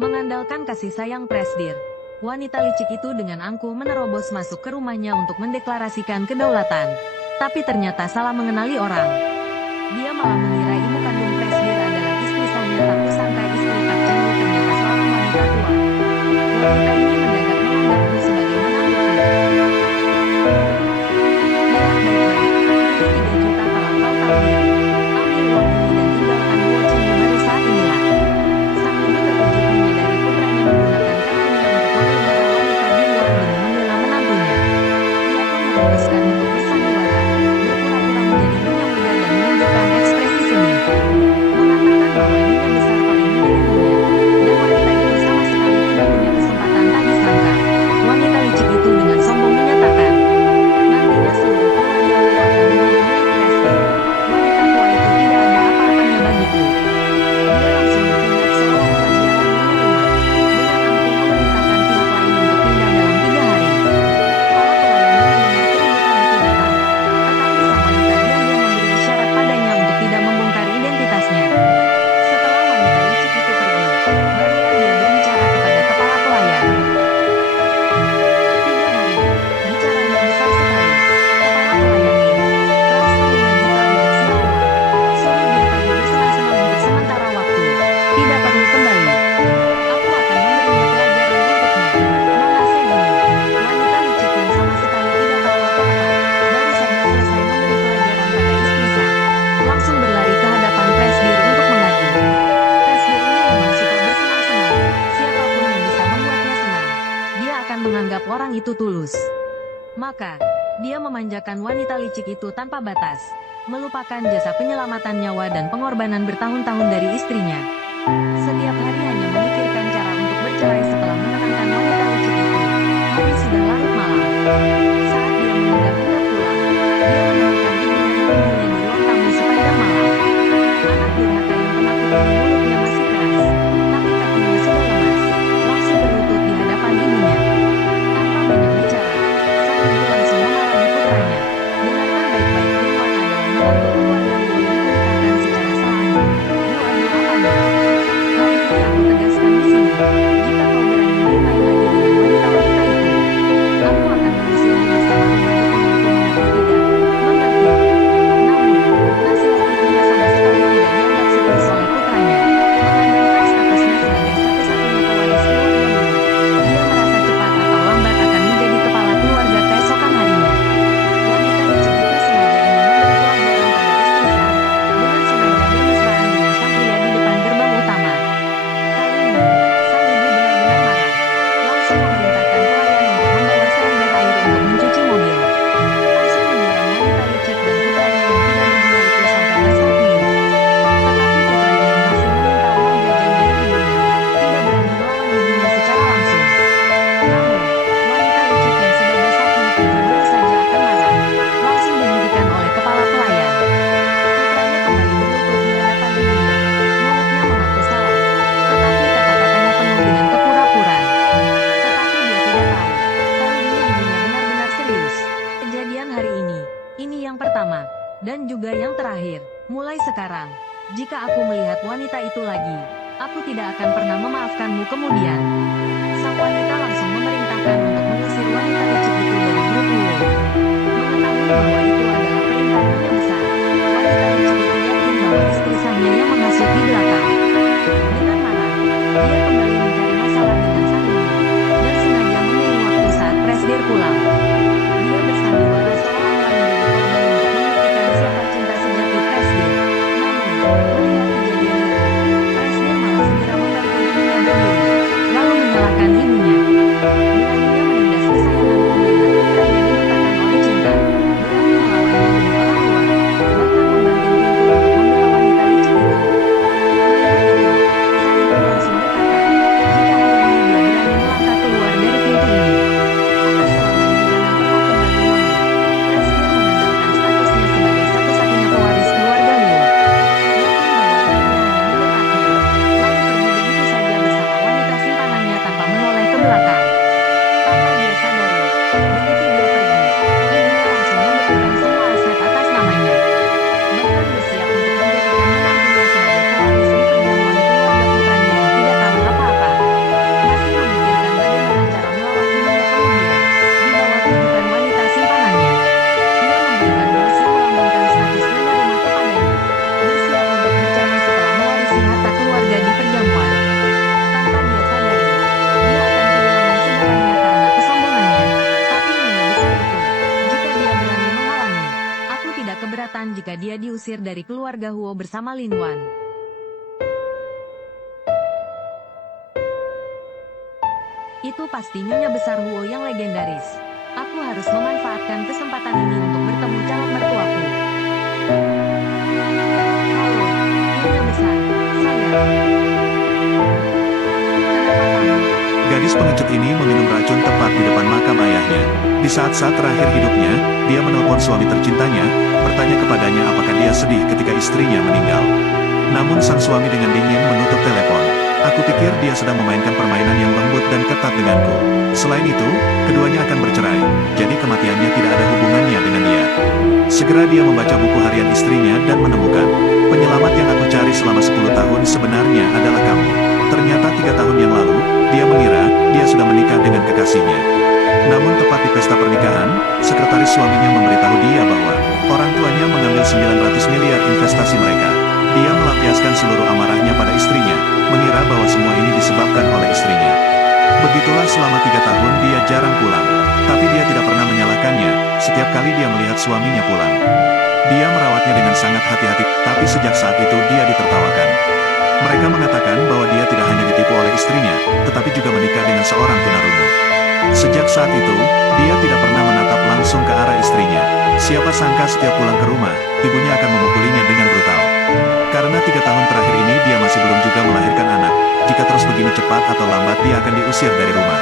Mengandalkan kasih sayang Presdir, wanita licik itu dengan angkuh menerobos masuk ke rumahnya untuk mendeklarasikan kedaulatan. Tapi ternyata salah mengenali orang. Dia malah mengira ibu kandung Presdir adalah istri sahnya, tak kusangka istri Pak Cheng Lu ternyata seorang wanita tua. Wanita ini mendadak menganggapku sebagai menantunya. Lihat baik-baik, ini 3 juta kalau kau tahu diri. Ambil uang ini dan tinggalkan Luo Chen Yu. Baru saat inilah sang ibu terkejut menyadari putranya menggunakan kakinya untuk memelihara wanita di luar demi membela menantunya. Ia pun memutuskan untuk bersandiwara, berpura-pura menjadi nyonya muda dan menunjukkan ekspresi sedih. Mengatakan bahwa nyonya besar paling menyayanginya, dan wanita itu sama sekali tidak punya kesempatan. Tak disangka, wanita licik itu dengan sombong menyatakan, nantinya seluruh keluarga Wu akan menjadi milik Presdir. Wanita tua itu tidak ada apa-apanya bagiku. Dia langsung bertindak seolah-olah dialah nyonya rumah. Dengan angkuh memerintahkan pihak lain untuk pindah dalam 3 hari. Para pelayan yang mendengar keributan itu datang. Tetapi sang wanita diam-diam memberi isyarat padanya untuk tidak membongkar identitasnya. Setelah wanita licik itu pergi, barulah dia berbicara kepada kepala pelayan. 3 hari, bicaranya besar sekali. Kepala pelayan Lin, transfer 5 juta untuk Xiao Wan. Suruh dia pergi bersenang-senang untuk sementara waktu. Tidak perlu kembali. Aku akan memberinya pelajaran untuknya. Nona Segini, wanita licik yang sama sekali tidak tahu apa-apa, baru saja selesai memberi pelajaran pada istri sah, langsung berlari ke hadapan Presdir untuk mengadu. Presdir ini memang suka bersenang-senang. Siapapun yang bisa membuatnya senang, dia akan menganggap orang itu tulus. Maka, dia memanjakan wanita licik itu tanpa batas, melupakan jasa penyelamatan nyawa dan pengorbanan bertahun-tahun dari istrinya. Setiap hari hanya memikirkan cara untuk bercerai. Setelah menenangkan wanita licik itu, hari sudah larut malam. Saat dia mengendap hendak pulang, dia menemukan ibunya menunggunya di ruang tamu sepanjang malam. Anak durhaka yang penakut ini mulutnya masih keras, tapi kakinya sudah lemas, langsung berlutut di hadapan ibunya. Tanpa banyak bicara, sang ibu langsung memarahi putranya. Dengarkan baik-baik, Luan adalah menantu keluarga Wu yang kunikahkan secara sah adil. Lu adil apanya? Hal ini aku tegaskan di sini. Jika kau berani main-main lagi dengan wanita-wanita itu, aku akan mengusirmu bersama rumah kepunyanku. Mengerti tidak? Mengerti. Namun, nasihat ibunya sama sekali tidak dianggap serius oleh putranya. Mengandalkan statusnya sebagai satu-satunya pewaris keluarga Wu, dia merasa cepat atau lambat akan menjadi kepala keluarga keesokan harinya. Wanita licik itu sengaja ingin memberi pelajaran pada istri sah, dengan sengaja bermesraan dengan sang pria di depan gerbang utama. Kali ini, sang ibu benar-benar marah. Langsung memerintahkan pelayan untuk membawa seember air untuk mencuci mobil. Langsung menyiram wanita licik dan putranya yang tidak berguna itu sampai basah kuyup. Tetapi putranya yang masih meminta uang jajan dari ibunya, tidak berani melawan ibunya secara langsung. Namun, wanita licik yang sudah basah kuyup itu baru saja akan marah, langsung dihentikan oleh kepala pelayan. Putranya kembali berlutut di hadapan ibunya. Mulutnya mengaku salah, tetapi kata-katanya penuh dengan kepura-puraan. Tetapi dia tidak tahu, kalau ini ibunya benar-benar serius. Kejadian hari ini yang pertama, dan juga yang terakhir. Mulai sekarang, jika aku melihat wanita itu lagi, aku tidak akan pernah memaafkanmu kemudian. Sang wanita langsung memerintahkan untuk mengusir wanita licik itu dari grup Luo. Mengetahui bahwa itu adalah perintah nyonya besar, wanita licik itu yakin bahwa istri sahnya yang menghasut di belakang. Dengan marah, dia kembali mencari masalah dengan sang ibu, dan sengaja memilih waktu saat Presdir pulang. Dia bersandiwara seolah-olah menjadi korban untuk membuktikan siapa cinta sejati Presdir. Namun, melihat kejadian itu, Presdir malah segera membantu ibunya berdiri, lalu diusir dari keluarga Huo bersama Lin Wan. Itu pasti nyonya besar Huo yang legendaris. Aku harus memanfaatkan kesempatan ini untuk bertemu calon mertuaku. Halo, nyonya besar, saya. Kenapa kamu? Gadis pengecut ini meminum racun tepat di depan makam ayahnya. Di saat-saat terakhir hidupnya, dia menelpon suami tercintanya, bertanya kepadanya apakah dia sedih ketika istrinya meninggal. Namun sang suami dengan dingin menutup telepon. Aku pikir dia sedang memainkan permainan yang lembut dan ketat denganku. Selain itu, keduanya akan bercerai, jadi kematiannya tidak ada hubungannya dengan dia. Segera dia membaca buku harian istrinya dan menemukan, penyelamat yang aku cari selama 10 tahun sebenarnya adalah kamu. Ternyata 3 tahun yang lalu, dia mengira dia sudah menikah dengan kekasihnya. Namun tepat di pesta pernikahan, sekretaris suaminya memberitahu dia bahwa orang tuanya mengambil 900 miliar investasi mereka. Dia melampiaskan seluruh amarahnya pada istrinya, mengira bahwa semua ini disebabkan oleh istrinya. Begitulah selama 3 tahun dia jarang pulang, tapi dia tidak pernah menyalahkannya, setiap kali dia melihat suaminya pulang. Dia merawatnya dengan sangat hati-hati, tapi sejak saat itu dia ditertawakan. Mereka mengatakan bahwa dia tidak hanya ditipu oleh istrinya, tetapi juga menikah dengan seorang tunarungu. Sejak saat itu, dia tidak pernah menatap langsung ke arah istrinya. Siapa sangka setiap pulang ke rumah, ibunya akan memukulinya dengan brutal. Karena 3 tahun terakhir ini dia masih belum juga melahirkan anak. Jika terus begini cepat atau lambat dia akan diusir dari rumah.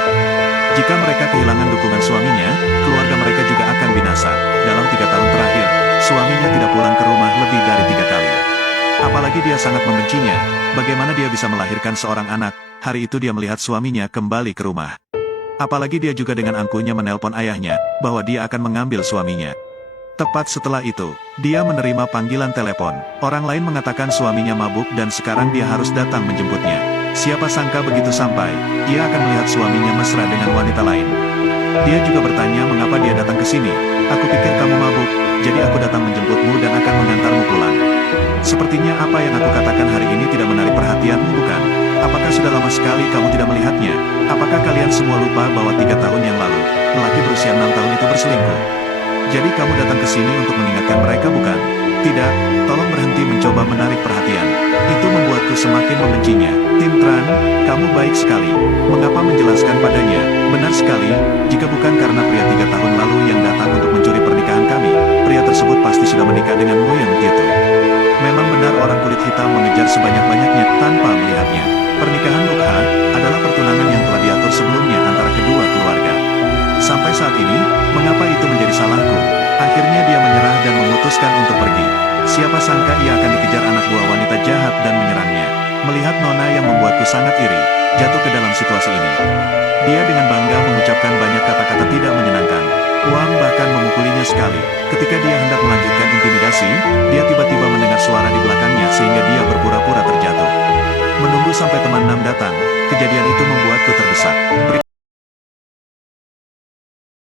Jika mereka kehilangan dukungan suaminya, keluarga mereka juga akan binasa. Dalam 3 tahun terakhir, suaminya tidak pulang ke rumah lebih dari 3 kali. Apalagi dia sangat membencinya, bagaimana dia bisa melahirkan seorang anak, hari itu dia melihat suaminya kembali ke rumah. Apalagi dia juga dengan angkuhnya menelpon ayahnya, bahwa dia akan mengambil suaminya. Tepat setelah itu, dia menerima panggilan telepon. Orang lain mengatakan suaminya mabuk dan sekarang dia harus datang menjemputnya. Siapa sangka begitu sampai, ia akan melihat suaminya mesra dengan wanita lain. Dia juga bertanya mengapa dia datang ke sini. Aku pikir kamu mabuk, jadi aku datang menjemputmu dan akan mengantarmu pulang. Sepertinya apa yang aku katakan hari ini tidak menarik perhatianmu, bukan? Apakah sudah lama sekali kamu tidak melihatnya? Apakah kalian semua lupa bahwa 3 tahun yang lalu, lelaki berusia 6 tahun itu berselingkuh? Jadi kamu datang ke sini untuk mengingatkan mereka, bukan? Tidak, tolong berhenti mencoba menarik perhatian. Itu membuatku semakin membencinya. Tim Tran, kamu baik sekali. Mengapa menjelaskan padanya? Benar sekali, jika bukan karena pria 3 tahun lalu yang datang untuk mencuri pernikahan kami, pria tersebut pasti sudah menikah dengan Moyang Gitu. Memang benar orang kulit hitam mengejar sebanyak-banyaknya tanpa melihatnya. Pernikahan Lukha adalah pertunangan yang telah diatur sebelumnya antara kedua keluarga. Sampai saat ini, mengapa itu menjadi salahku? Akhirnya dia menyerah dan memutuskan untuk pergi. Siapa sangka ia akan dikejar anak buah wanita jahat dan menyerangnya. Melihat Nona yang membuatku sangat iri, jatuh ke dalam situasi ini. Dia dengan bangga mengucapkan banyak kata-kata tidak menyenangkan. Wang bahkan memukulinya sekali. Ketika dia hendak melanjutkan intimidasi, dia tiba-tiba mendengar suara di belakangnya sehingga dia berpura-pura terjatuh. Menunggu sampai teman Nam datang, kejadian itu membuatku terdesak.